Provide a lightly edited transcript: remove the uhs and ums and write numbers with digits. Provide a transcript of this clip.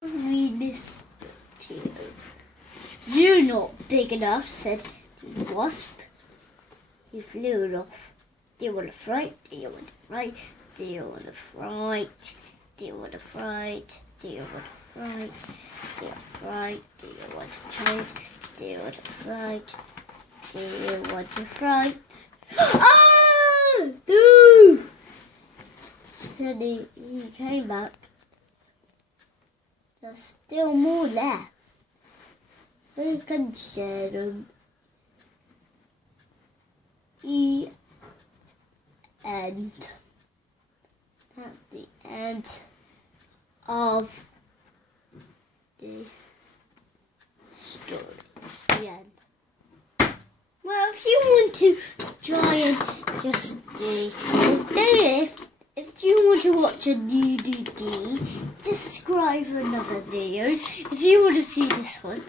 Read this to you. "You're not big enough," said the wasp. He flew off. "Do you want to fright? Do you want to fright? Do you want to fright? Do you want to fright? Do you want to fright? Do you fright? Do you want to fright? Do you want to fright? Do you want to fright?" Ah! No! Then he came back. "There's still more left. We can share them." The end. That's the end of the story. The end. Well, if you want to try and just if you want to watch a new DVD, just subscribe for another video. If you want to see this one,